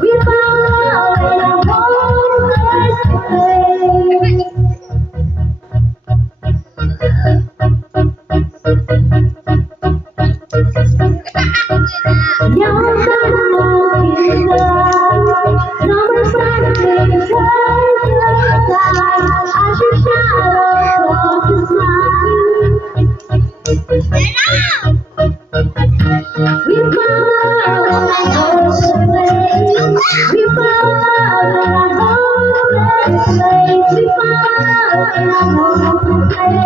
We found love in a hopeless place. Young sun walking blind, summer standing side by side, as your shadow crosses mine. We found love in a hopeless place. We found love in a hopeless place. We found love in a hopeless place.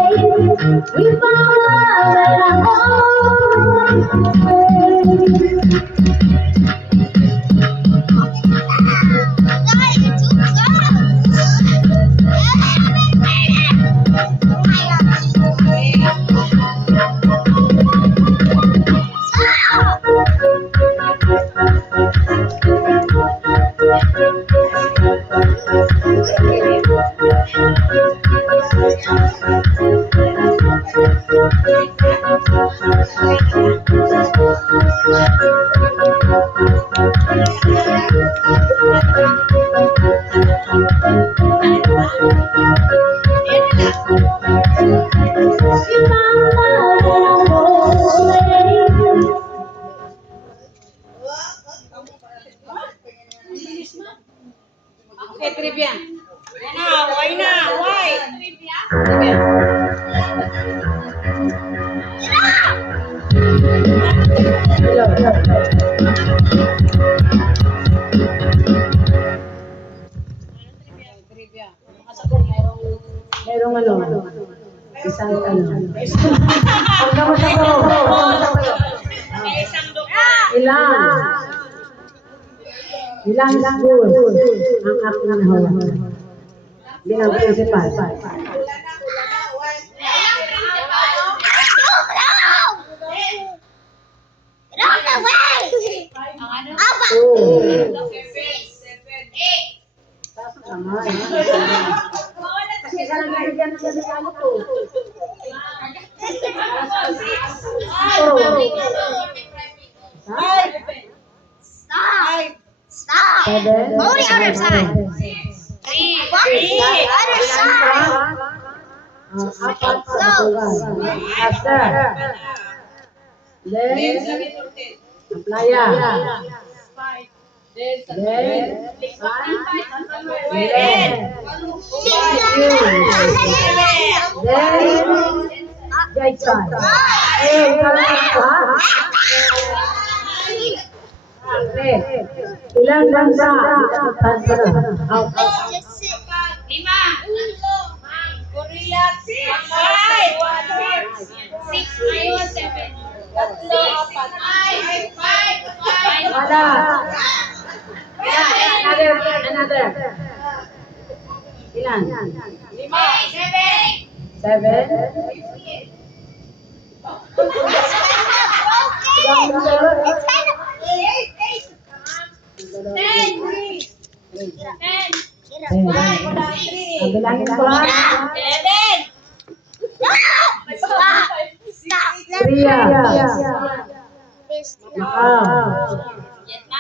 We found love in a hopeless place. Okay, trivia. Yan na, why na? Why? Trivia? Trivia. Merong isang Ang dapat ako. May isang lugar. Ilang school ang aking hawak bilang principal. Kasi isa lang bigyan siya sa ano to. Stop. Seven. Go the other side. Other side. Apat sa bakulan. After. Then, playa. Then, Jason. Ilang bansa? Lima. Korea. Five. Six. Seven. Tatlo. Apat. Five. Wala. Another. Ilan? Lima. Seven. Bilangin ko ha? 11. Stop. Korea. Vietnam. China.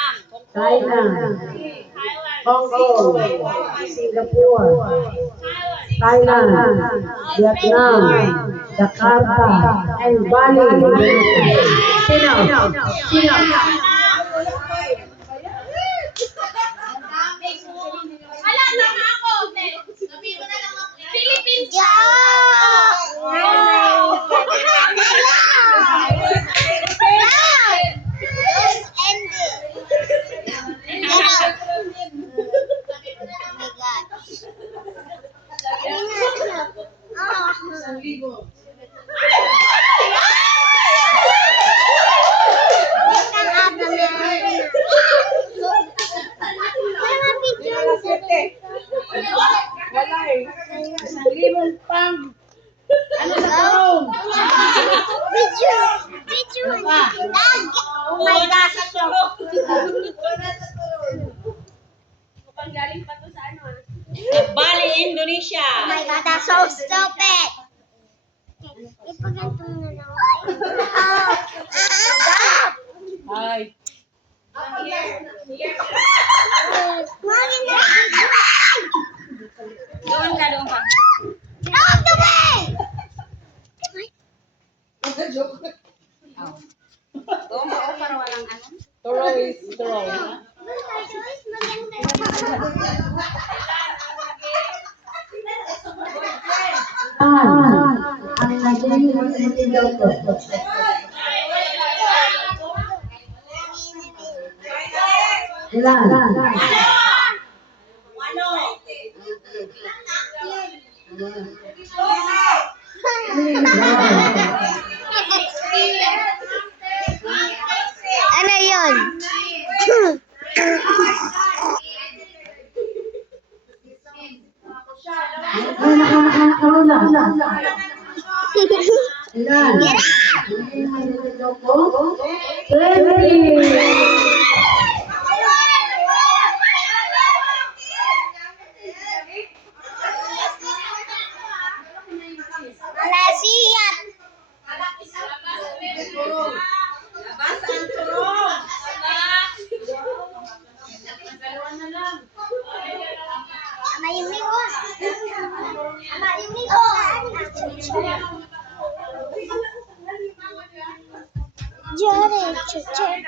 Thailand. Hong Kong. Singapore. Thailand. Vietnam. Jakarta. And Bali. Sino? Wala lang ako. Sabi mo na lang ako. Philippines. Wala eh. 1,000 pang. Ano sa tulong? Video. Oh my gosh. Panggaling pa to sa ano? Bali, Indonesia. Oh my god, that's so stupid. Ipaganto mo na lang. Ay. Here. Ang naging matitigaw ko. Ilan? Ano yun? Ilan? Ang matitigaw ko? 20! Malaysia. Ama yung miko. Ama yung miko. Jare, chuchet.